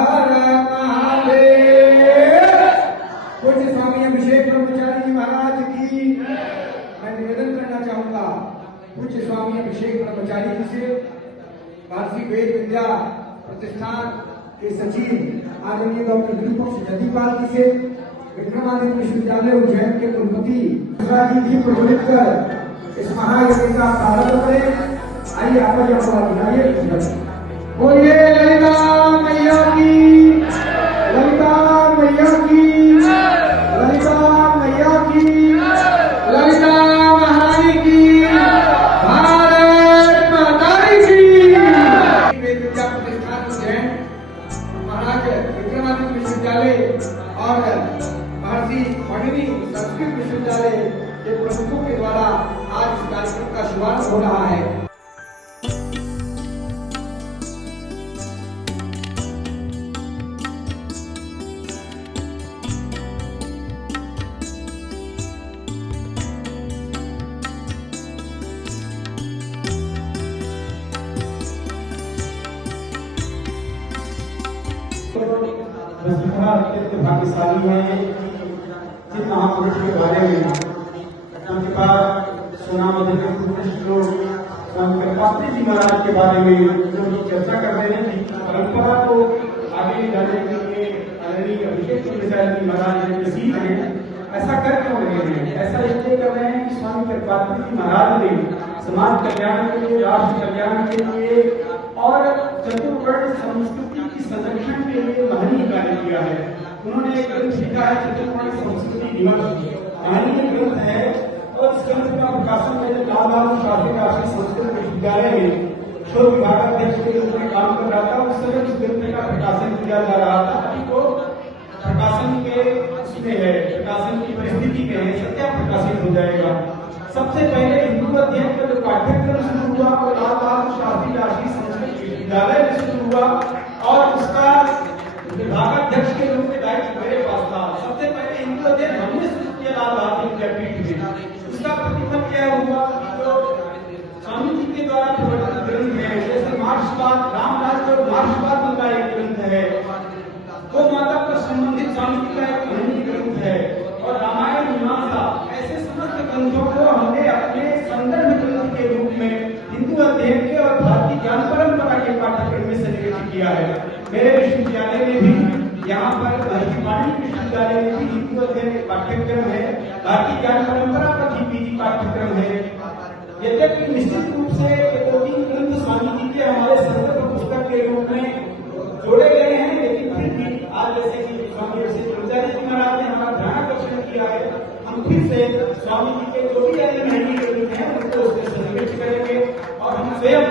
हर महादेव। पूज्य स्वामी अभिषेक ब्रह्मचारी जी महाराज की मैं निवेदन करना चाहूंगा पूज्य स्वामी अभिषेक ब्रह्मचारी जी से वार्षिक वेद विद्या प्रतिष्ठान के सचिव आदरणीय डॉक्टर दीपक जदीपाल जी से विक्रमादित्य विश्वविद्यालय उज्जैन के कुलपति जी प्रज्वलित कर इस महायज्ञ का प्रारंभ करें। आइए आप दिखाइए। बोलिए ललिता मैया की, ललिता मैया की, ललिता मैया की, ललिता महारानी की, भारत माता की। वेद विद्या प्रतिष्ठान उज्जैन महाराज विक्रमादित्य विश्वविद्यालय और महर्षि पाणिनि संस्कृत विश्वविद्यालय के प्रमुखों के द्वारा आज इस कार्यक्रम का शुभारंभ हो रहा है। अत्यंत भाग्यशाली है जिन महापुरुष के बारे में उनके पास सोनामधि के पुरुष लोग स्वामी कृपात्री जी महाराज के बारे में जो चर्चा कर रहे हैं परंपरा को आगे ले जाने के लिए आदरणीय अभिषेक ब्रह्मचारी जी महाराज ने सीख रहे हैं। ऐसा कर क्यों रहे हैं? ऐसा इसलिए कर रहे हैं कि स्वामी कृपात्री जी महाराज ने समाज कल्याण के लिए, राष्ट्र कल्याण के लिए और चतुर्वर्ण संस्कृति की संरक्षण के लिए महनीय कार्य किया है। उन्होंने एक ग्रंथ लिखा है चतुर्वर्ण संस्कृति दिवस, महनीय ग्रंथ है और इस ग्रंथ का प्रकाशन मेरे लाल बहादुर शास्त्री राष्ट्रीय संस्कृत विश्वविद्यालय में शोध विभागाध्यक्ष के रूप में काम कर रहा था। उस समय इस ग्रंथ का प्रकाशन किया जा रहा था। अभी तो प्रकाशन के उसमें है, प्रकाशन की परिस्थिति में है, सत्या प्रकाशित हो जाएगा। सबसे पहले हिंदू अध्ययन का जो पाठ्यक्रम शुरू हुआ वो लाल बहादुर शास्त्री राष्ट्रीय संस्कृत विश्वविद्यालय में शुरू हुआ और उसका विभागाध्यक्ष के रूप में दायित्व मेरे पास था। सबसे पहले हिंदू अध्ययन हमने शुरू किया लाल बहादुर विद्यापीठ में। उसका प्रतिफल क्या हुआ? जो स्वामी जी के द्वारा प्रवर्तित ग्रंथ है, जैसे मार्क्सवाद, रामराज्य और मार्क्सवाद का एक ग्रंथ है, गौ माता पर संबंधित स्वामी जी का एक महनीय ग्रंथ है और रामायण मीमांसा, ऐसे समस्त ग्रंथों को हमने अपने संदर्भ ग्रंथ के रूप में हिंदू अध्ययन के और भारतीय ज्ञान परंपरा के पाठ्यक्रम में सन्निवेशित किया है। मेरे विश्वविद्यालय में भी, यहाँ पर महर्षि पाणिनि विश्वविद्यालय में भी हिंदू अध्ययन के पाठ्यक्रम है, भारतीय ज्ञान परंपरा पर जीपीजी पाठ्यक्रम है। यद्यपि निश्चित रूप से दो तीन ग्रंथ स्वामी जी के हमारे संदर्भ पुस्तक के रूप में जोड़े गए हैं, लेकिन फिर भी आज जैसे कि स्वामी अभिषेक ब्रह्मचारी जी महाराज ने हमारा ध्यानाकर्षण किया है, हम फिर से स्वामी जी के जो भी अन्य महनीय ग्रंथ हैं उनको उसमें सन्निवेश करेंगे और हम स्वयं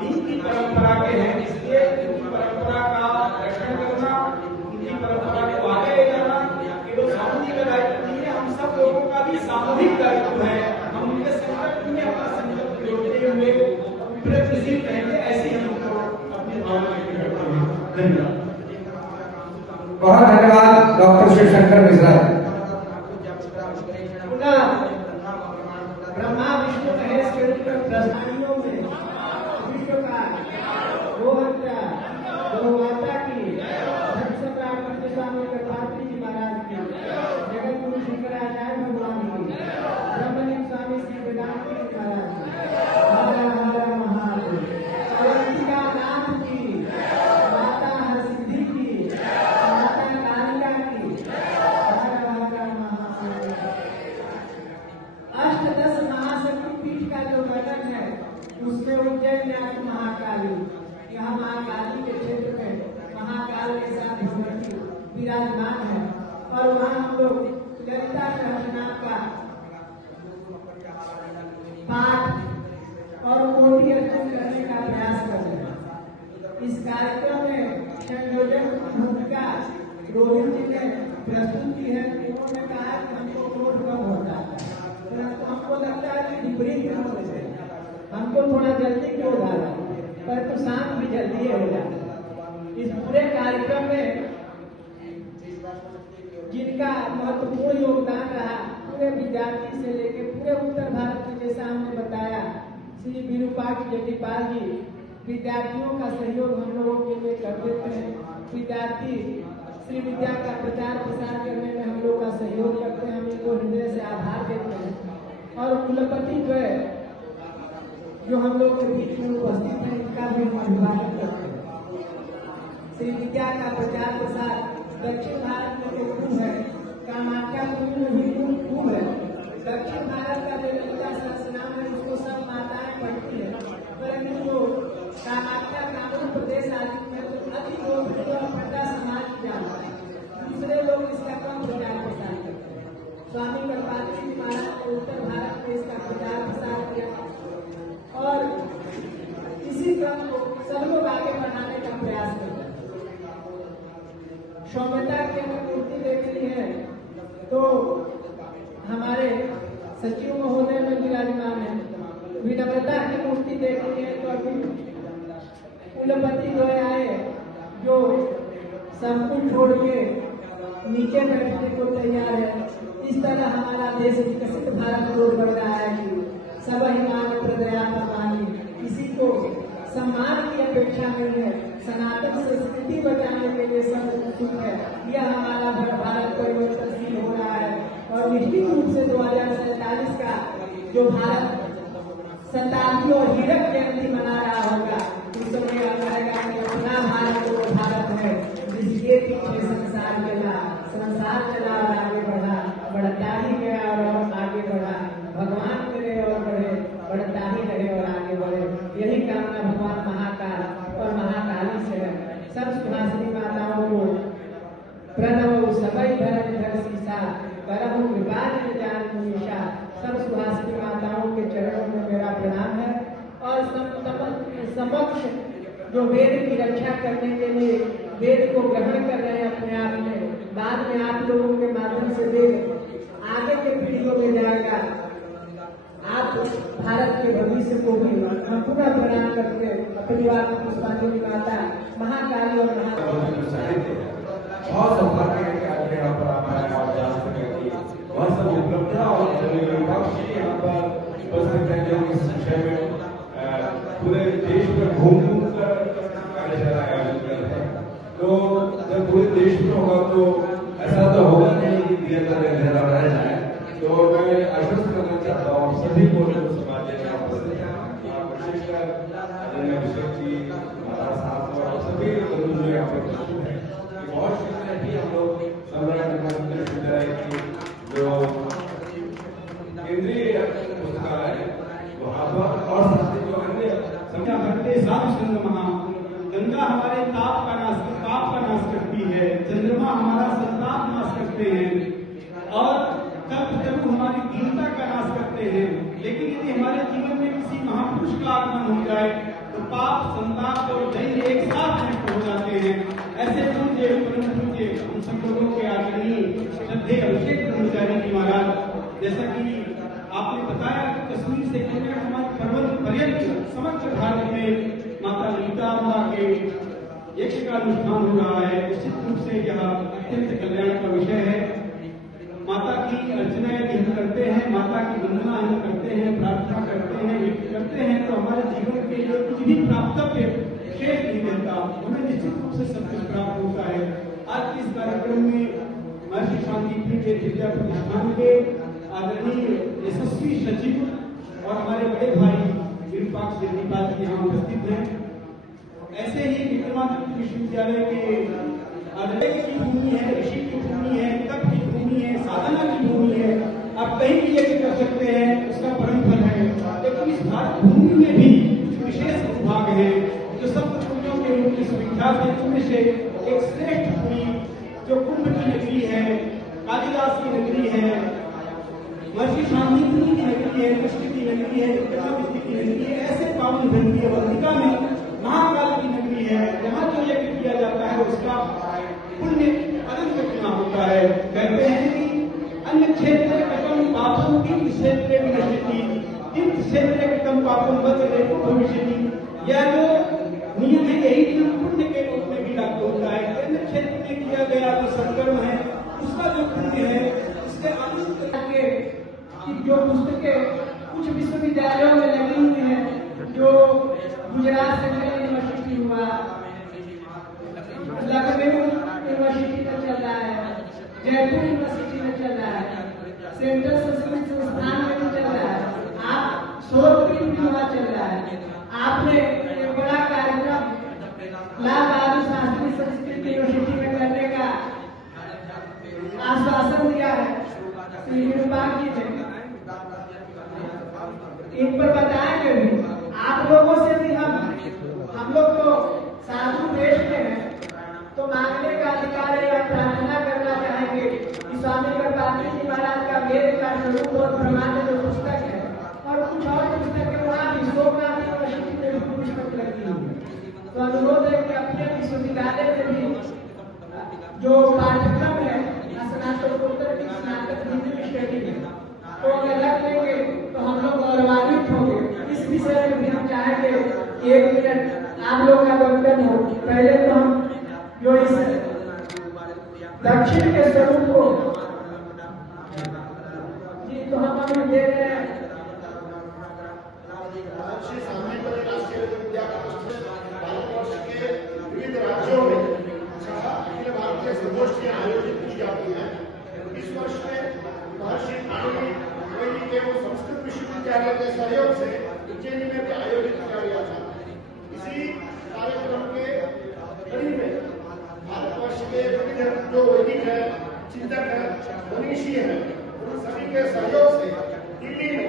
उनकी परंपरा के हैं, इसलिए उनकी परंपरा का रक्षण करना, उनकी परंपरा को आगे ले जाना केवल स्वामी जी का दायित्व नहीं है, हम सब लोगों का भी सामूहिक दायित्व है। हम उनके संकल्प में अपना संकल्प जोड़ते हुए प्रगतिशील रहेंगे, ऐसे ही हमको अपनी भावना व्यक्त करते हैं। धन्यवाद। बहुत धन्यवाद डॉक्टर शिवशंकर मिश्रा। ब्रह्मा विष्णु महेश के प्रधानियों में विश्व का गोहत्या गौ माता की धन सम्राट पूज्य स्वामी कृपात्री जी महाराज की, जगत गुरु शंकराचार्य भगवान की, ब्रह्मलिंग स्वामी श्री वेदांत जी महाराज की, हर हर महादेव, अवंतिका नाथ की, माता हरसिद्धि की, माता कालिका की, हर हर महादेव। अष्टदश महाशक्ति पीठ का जो गठन है उसमें उज्जैन में महाकाली, यहाँ महाकाली के क्षेत्र में महाकाल के साथ भगवती विराजमान है और वहाँ हम लोग ललिता सहस्रनाम का पाठ और कोटि अर्चन करने का प्रयास कर रहे हैं। इस कार्यक्रम में संयोजक भूमिका रोहित जी ने प्रस्तुत की है। उन्होंने कहा कि हमको क्रोध कम होता है, परंतु हमको लगता है कि विपरीत होने से हमको थोड़ा जल्दी क्यों हो रहा है, परंतु शांत भी जल्दी हो जाता है। इस पूरे कार्यक्रम में जिनका महत्वपूर्ण योगदान रहा, पूरे विद्यार्थी से लेकर पूरे उत्तर भारत में, जैसा हमने बताया श्री विरूपाक्ष जदीपाल जी विद्यार्थियों का सहयोग हम लोगों के लिए कर देते हैं। विद्यार्थी श्री विद्या का प्रचार प्रसार करने में हम लोग का सहयोग करते हैं, हम इनको हृदय से आभार देते हैं। और कुलपति जो हम लोग के बीच में उपस्थित हैं, इनका भी हम अभिवादन करते हैं। श्री विद्या का प्रचार प्रसार दक्षिण भारत में तो खूब है, कामाख्या कुंभ में भी खूब है। दक्षिण भारत का जो ललिता सहस्रनाम है उसको सब माताएं पढ़ती है, परंतु जो कामाख्या कानून प्रदेश आदि में तो अति लोकप्रिय और पट्टा समाज जानता है, दूसरे लोग इसका कम प्रचार प्रसार करते हैं। स्वामी कृपात्री जी महाराज ने उत्तर भारत में इसका प्रचार प्रसार किया और इसी क्रम को सब लोग आगे बढ़ाने का प्रयास करते हैं। सौम्यता की अगर मूर्ति देखनी है तो हमारे सचिव महोदय में विराजमान है। विनम्रता की मूर्ति देखनी है तो अभी कुलपति द्वय आए जो सब कुछ छोड़ के नीचे बैठने को तैयार है। इस तरह हमारा देश विकसित भारत रोड बढ़ रहा है कि सब हिमान प्रदया परवानी, किसी को सम्मान की अपेक्षा नहीं है। सनातन संस्कृति बचाने के लिए सब उत्सुक है। यह हमारा भारत परिवर्तनशील हो रहा है और निश्चित रूप से 2047 का जो भारत शताब्दी और हीरक जयंती मना रहा होगा, उस समय यह कहेगा कि अपना भारत वो भारत है जिसके पीछे संसार चला और आगे बढ़ा, बढ़ता ही गया और आगे बढ़ा। भगवान करे और बढ़े, बढ़ता ही रहे और आगे बढ़े। यही कामना भगवान महाकाल और महाकाली से है। सब सुहासिनी माताओं को प्रणव सबई धर्म धर शीशा, करहु कृपा जान मुनीषा। सब सुहासिनी माताओं के चरणों में मेरा प्रणाम है और समक्ष जो वेद की रक्षा करने के लिए वेद को ग्रहण कर रहे हैं अपने आप में, बाद में आप लोगों के माध्यम से वेद आगे के पीढ़ियों में जाएगा। आप भारत के भविष्य को भी हम पूरा प्रणाम करके अपनी बात पुष्पांजलि माता महाकाली और बहुत सौभाग्य है कि आज यहाँ पर हमारे आप जान सकेंगे वह सब उपलब्धियां और यहाँ पर उपस्थित है जो इस विषय में पूरे देश में घूम कर कार्यशाला आयोजित करते हैं। तो जब पूरे देश में होगा तो ऐसा तो होगा नहीं कि निरंतर रह जाए। तो मैं आश्वस्त करना चाहता हूँ सभी को समाज विशेषकर अभिषेक जी महाराज साहब और सभी लोग जो यहाँ पर मौजूद हैं, बहुत शीघ्र ही हम लोग विश्वविद्यालय की जो केंद्रीय पुस्तकालय वहाँ पर और साथ ही जो अन्य संख्या भरते साधु संग महा, गंगा हमारे पाप का नाश करती है, चंद्रमा हमारा संताप नाश करते हैं और कल्प हमारी दीनता का नाश करते हैं। लेकिन यदि हमारे जीवन में किसी महापुरुष का आगमन हो जाए तो पाप, संताप और दैन्य एक साथ नष्ट हो जाते हैं। ऐसे पूज्य परम पूज्य हम सब लोगों के आदरणीय श्रद्धेय अभिषेक ब्रह्मचारी जी महाराज, जैसा कि आपने बताया कि कश्मीर से कन्याकुमारी पर्वत पर्यंत समग्र भारत में माता ललिता अम्बा के यज्ञ का अनुष्ठान हो रहा है। निश्चित रूप से यह अत्यंत कल्याण का विषय है। माता की अर्चना यदि हम करते हैं, माता की वंदना हम करते हैं, प्रार्थना करते हैं, यज्ञ करते हैं, तो हमारे जीवन के लिए कुछ भी प्राप्तव्य शेष नहीं रहता, हमें निश्चित रूप से सब कुछ प्राप्त होता है। आज के इस कार्यक्रम में महर्षि शांति पीठ विद्या प्रतिष्ठान के आदरणीय यशस्वी सचिव और हमारे बड़े भाई विरूपाक्ष जयपाल जी यहाँ उपस्थित हैं। ऐसे ही विक्रमादित्य विश्वविद्यालय के आदरणीय की भूमि है, ऋषि की भूमि है, तप की भूमि है, साधना की भूमि है। आप कहीं भी यज्ञ कर सकते हैं, उसका परम फल है। लेकिन इस भारत भूमि में भी विशेष विभाग है जो सब पुण्यों के रूप में विख्यात है। उनमें से एक श्रेष्ठ भूमि जो कुंभ की नगरी है, कालिदास की नगरी है, महर्षि शांतिपुरी की नगरी है, कृष्ण की नगरी है, विक्रमादित्य की नगरी है। ऐसे पावन धरती है वंदिका में महाकाल की नगरी है, जहाँ जो यज्ञ किया जाता है उसका पुण्य अनंत गुना होता है। कहते हैं कि अन्य क्षेत्र कटम पापम तीर्थ क्षेत्र विनश्यति, तीर्थ क्षेत्र कटम पापम वज्रे भविष्यति। यह जो नियम है यही नियम पुण्य के रूप में भी लागू होता है। अन्य क्षेत्र में किया गया जो सत्कर्म है उसका जो पुण्य है इसके अनंत जो पुस्तकें कुछ विश्वविद्यालयों में लगी हुई हैं, जो गुजरात सेंट्रल यूनिवर्सिटी हुआ, लखनऊ लाल बहादुर शास्त्री संस्कृत यूनिवर्सिटी में करने का आश्वासन दिया है श्री विरूपाक्ष जी ने। इन पर बताएंगे भी, आप लोगों से भी हम लोग तो साधु देश में हैं, तो मांगने का अधिकार है या प्रार्थना करना चाहेंगे कि स्वामी गणपति जी महाराज का वेद का स्वरूप और प्रमाण जो पुस्तक है और कुछ और पुस्तक है वहाँ विश्वनाथ यूनिवर्सिटी में भी पुस्तक लगी हुई है। तो अनुरोध है कि अपने विश्वविद्यालय में भी जो पाठ्यक्रम है स्नातकोत्तर की स्नातक डिग्री स्टडी में तो अगर रख लेंगे तो हम लोग गौरवान्वित होंगे। इस विषय में भी हम चाहेंगे कि 1 मिनट आप लोग का वक्तव्य हो। पहले तो हम जो इस दक्षिण के स्वरूप को जी तो हम अभी दे रहे हैं विविध राज्यों में अखिल भारतीय संगोष्ठियां आयोजित की जाती हैं। इस वर्ष में महर्षि पाणिनि वैदिक एवं संस्कृत विश्वविद्यालय के सहयोग से उज्जैन में भी आयोजित किया गया था। इसी कार्यक्रम के कड़ी में भारतवर्ष के विविध जो वैदिक है, चिंतक है, मनीषी है, उन सभी के सहयोग से दिल्ली में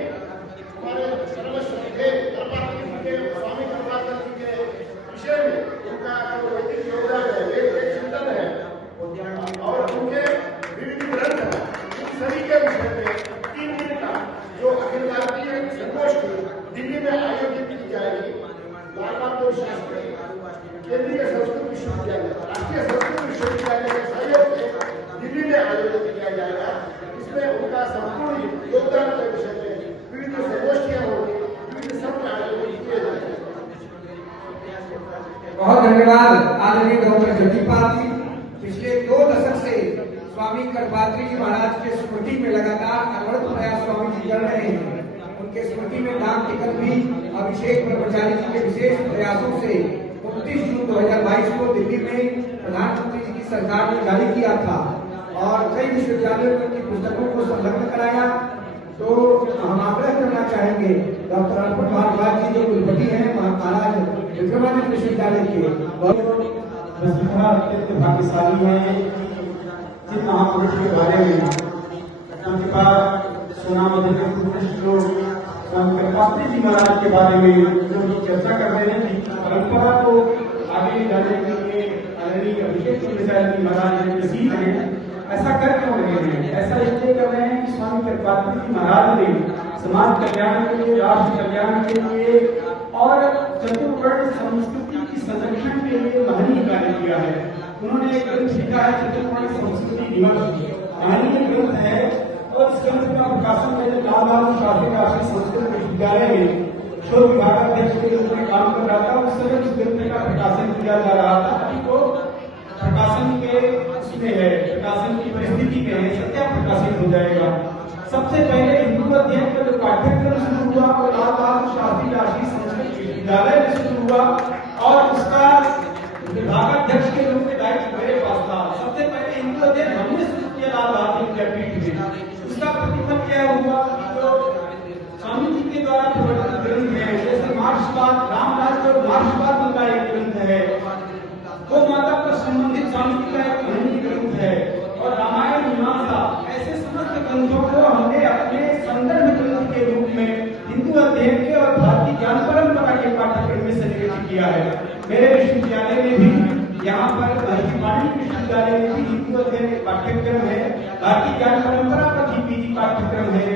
हमारे सर्वश्रेष्ठ स्वामी गणपति जी के विषय में उनका जो वैदिक योगदान है, वेद चिंतन है और उनके विविध ग्रंथ है, उन सभी के विषय में 3 दिन का जो अखिल भारतीय संगोष्ठी दिल्ली में आयोजित की जाएगी। लाल बहादुर शास्त्री केंद्रीय संस्कृत विश्वविद्यालय, राष्ट्रीय संस्कृत विश्वविद्यालय के सहयोग से दिल्ली में आयोजित किया जाएगा। इसमें उनका संपूर्ण योगदान के विषय में विविध संगोष्ठियां होंगी, विविध सत्र आयोजित किए जाएंगे। बहुत धन्यवाद आदरणीय डॉक्टर ज्योतिपाल जी। पिछले 2 दशक से स्वामी गणपति जी महाराज के स्मृति में लगातार अनवरत प्रयास स्वामी जी कर रहे हैं। उनके स्मृति में डाक टिकट भी अभिषेक ब्रह्मचारी जी के विशेष प्रयासों से 29 जून 2022 को दिल्ली में प्रधानमंत्री जी की सरकार ने जारी किया था और कई विश्वविद्यालयों में उनकी पुस्तकों को संलग्न कराया। तो हम आग्रह करना चाहेंगे डॉक्टर अर्पण भारद्वाज जी जो कुलपति हैं महाराज विक्रमादित्य विश्वविद्यालय के, अत्यंत भाग्यशाली है जिन महापुरुष के बारे में उनके पास सोनामधि के श्रेष्ठ लोग स्वामी गणपति जी महाराज के बारे में जो चर्चा कर रहे हैं, परंपरा को आगे ले जाने के लिए आदरणीय अभिषेक ब्रह्मचारी जी महाराज जो सीख हैं, ऐसा कर क्यों रहे हैं? ऐसा इसलिए कर रहे हैं कि स्वामी गणपति जी महाराज ने समाज कल्याण के लिए, राष्ट्र कल्याण के लिए और चतुर्वर्ण संस्कृति की संरक्षण के लिए महनीय कार्य किया है। उन्होंने एक ग्रंथ लिखा है चतुर्वर्ण संस्कृति दिवस, महनीय ग्रंथ है और इस ग्रंथ का प्रकाशन मैंने लाल बहादुर शास्त्री राष्ट्रीय संस्कृत विश्वविद्यालय में शोध विभागाध्यक्ष के रूप में काम कर रहा था। उस समय इस ग्रंथ का प्रकाशन किया जा रहा था। अभी तो प्रकाशन के उसमें है, प्रकाशन की परिस्थिति में है, सत्या प्रकाशित हो जाएगा। सबसे पहले हिंदू अध्ययन का जो पाठ्यक्रम शुरू हुआ वो लाल बहादुर शास्त्री राष्ट्रीय संस्कृत विश्वविद्यालय में शुरू हुआ और उसका विभागाध्यक्ष के रूप में दायित्व मेरे पास था। सबसे पहले हिंदू अध्ययन हमने शुरू किया लाल बहादुर विद्यापीठ में। उसका प्रतिफल क्या हुआ? जो स्वामी जी के द्वारा प्रवर्तित ग्रंथ है, जैसे मार्क्सवाद, रामराज और मार्क्सवाद का एक ग्रंथ है, गौ माता पर संबंधित स्वामी जी का एक महनीय ग्रंथ है और रामायण मीमांसा, ऐसे समस्त ग्रंथों को हमने अपने संदर्भ ग्रंथ के रूप में हिंदू अध्ययन के और भारतीय ज्ञान परंपरा के पाठ्यक्रम में संकलित किया है। मेरे विश्वविद्यालय में भी, यहाँ पर महर्षि पाणिनि विश्वविद्यालय में भी हिंदू अध्ययन के पाठ्यक्रम है, भारतीय ज्ञान परंपरा पर जीपीजी पाठ्यक्रम है।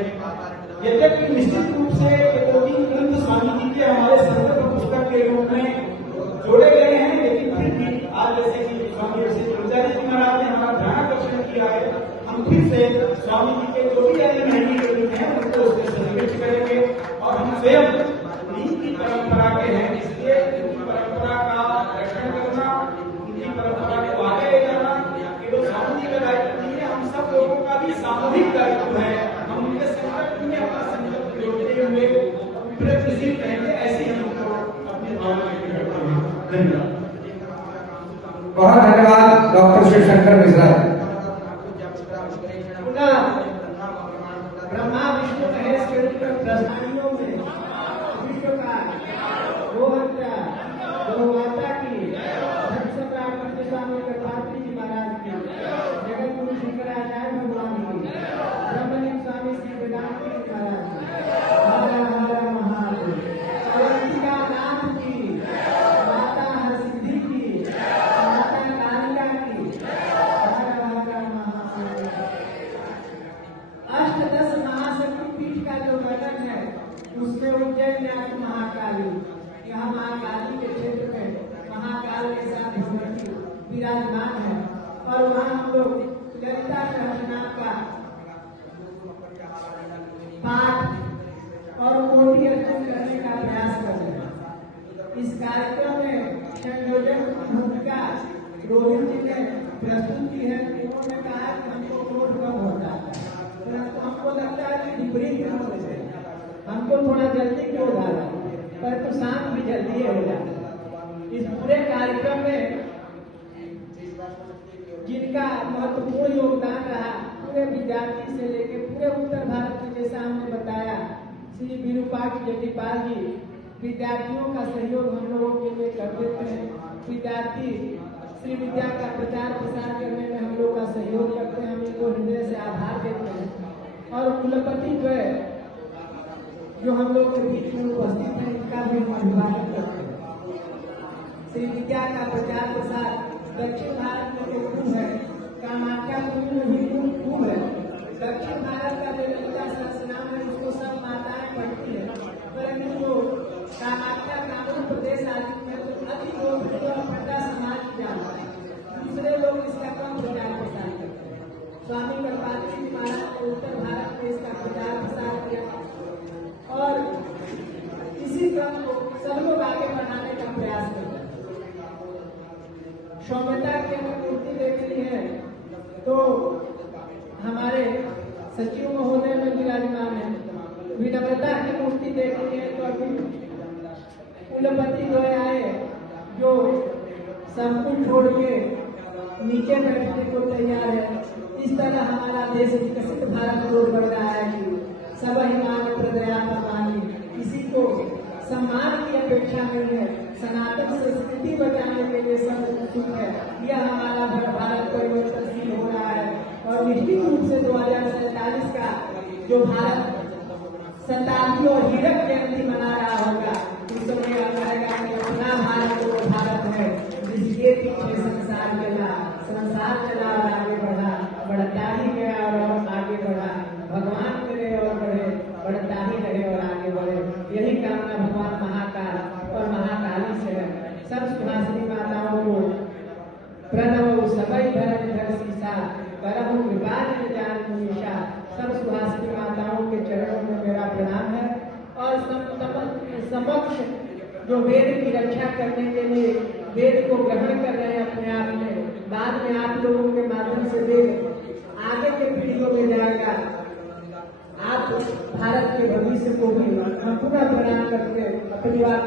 यद्यपि निश्चित रूप से 2-3 ग्रंथ स्वामी जी के हमारे संदर्भ पुस्तक के रूप में जोड़े गए हैं, लेकिन फिर भी आज जैसे कि स्वामी ब्रह्मचारी जी महाराज ने हमारा ध्यानाकर्षण किया है, हम फिर से स्वामी जी के जो भी अन्य महनीय ग्रंथ हैं उनको उसमें सम्मिलित करेंगे और हम स्वयं उनकी परंपरा के हैं, इसलिए उनकी परंपरा का रक्षण करना, उनकी परंपरा को आगे ले जाना केवल स्वामी जी का दायित्व नहीं है, हम सब लोगों का भी सामूहिक दायित्व है। हम उनके संकल्प में अपना संकल्प जोड़ते हुए प्रगतिशील रहेंगे, ऐसे ही हमको अपने भावना व्यक्त करते हैं। धन्यवाद। बहुत धन्यवाद डॉक्टर शिवशंकर मिश्रा। ब्रह्मा विष्णु महेश के प्रश्नावलियों में विश्व का गो हत्या, गौ माता की विराजमान है और वहाँ हम लोग ललिता सहस्रनाम का पाठ और कोटि अर्चन करने का प्रयास कर रहे हैं। इस कार्यक्रम में संयोजक भूमिका रोहित जी ने प्रस्तुत की है। उन्होंने कहा कि हमको क्रोध कम होता है, परंतु हमको लगता है कि विपरीत हमको थोड़ा जल्दी क्रोध आ रहा है, परंतु शांत भी जल्दी हो जाता है। इस पूरे कार्यक्रम में जिनका महत्वपूर्ण योगदान रहा, पूरे विद्यार्थी से लेकर पूरे उत्तर भारत में, जैसा हमने बताया, श्री विरूपाक्ष जटिपाल जी विद्यार्थियों का सहयोग हम लोगों के लिए कर देते हैं। विद्यार्थी श्री विद्या का प्रचार प्रसार करने में हम लोग का सहयोग करते हैं, हम इनको हृदय से आभार देते हैं। और कुलपति जो हम लोग के बीच में उपस्थित है, इनका भी हम अभिवादन करते हैं। श्री विद्या का प्रचार प्रसार दक्षिण भारत में जो कुंभ है, कामाख्या कुंभ में भी कुंभ है। दक्षिण भारत का जो ललिता सहस्रनाम है उसको सब माताएं पढ़ती है, परंतु जो कामाख्या कानून प्रदेश आदि में तो अधिक लोग और पंडा समाज जानता है, दूसरे लोग इसका कम प्रचार प्रसार करते हैं। स्वामी कृपात्री जी महाराज ने उत्तर भारत में इसका प्रचार प्रसार किया और इसी क्रम को सब लोग आगे बढ़ाने का प्रयास करते हैं। सौम्यता की अगर मूर्ति देखनी है तो हमारे सचिव महोदय में विराजमान है। विनम्रता की मूर्ति देखनी है तो अभी कुलपति द्वय आए जो सब कुछ छोड़ के नीचे बैठने को तैयार है। इस तरह हमारा देश विकसित भारत रोड बढ़ रहा है कि सब हिमान प्रदया परवानी, किसी को सम्मान की अपेक्षा नहीं है। सनातन संस्कृति बचाने के लिए सब उत्सुक है। यह हमारा भारत परिवर्तनशील हो रहा है और निश्चित रूप से 2047 का जो भारत शताब्दी और हीरक जयंती मना रहा होगा, उस समय यह कहेगा कि अपना भारत वो भारत है जिसके पीछे संसार चला और आगे बढ़ा, बढ़ता ही गया और आगे बढ़ा। भगवान करे और बढ़े, बढ़ता ही रहे और आगे बढ़े। यही कामना भगवान महाकाल और महाकाली से है। सब सुहासिनी माताओं को प्रणव सबई धर्म धर शीशा, करहु कृपा निज जान मुनीषा। सब सुहासिनी माताओं के चरणों में मेरा प्रणाम है और समक्ष जो वेद की रक्षा करने के लिए वेद को ग्रहण कर रहे हैं अपने आप में, बाद में आप लोगों के माध्यम से वेद आगे के पीढ़ियों में जाएगा। आप भारत के भविष्य को भी हम पुनः प्रणाम करके अपनी बात